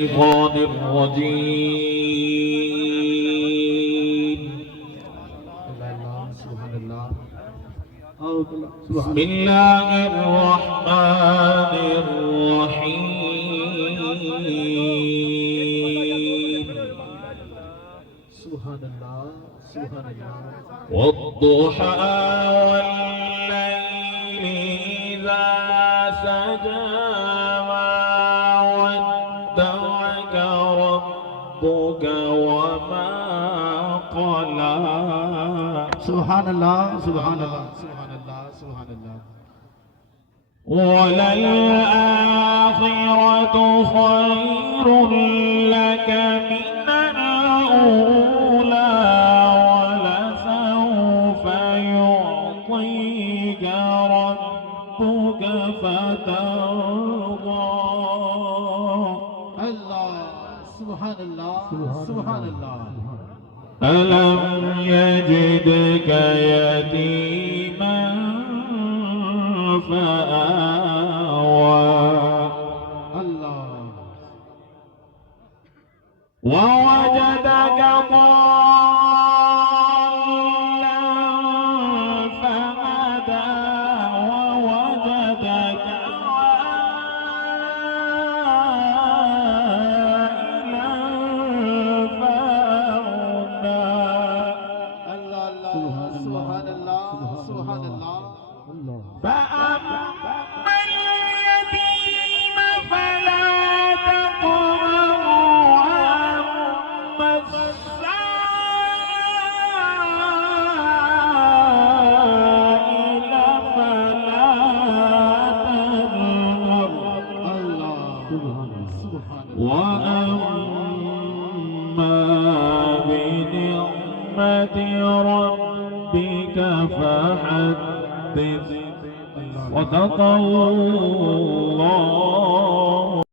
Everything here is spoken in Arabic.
الشيطان الرجيم. بسم الله الرحمن الرحيم. سبحان الله سبحان الله. والضحى والليل إذا سجى ما ودعك ربك وما قلى. سبحان الله سبحان الله سبحان الله سبحان الله. وللآخرة خير لك من الأولى ولسوف يعطيك ربك فترضى. الله سبحان الله سبحان الله. ألم يجدك يتيما فآوى الله. ووجدك ضالا فهدى ووجدك عائلا فأغنى. الله الله سبحان الله سبحان الله. فأما اليتيم فلا تقهر وأما السائل فلا تنهر. الله سبحان الله. وأما بنعمة ربك فحدث. صدق الله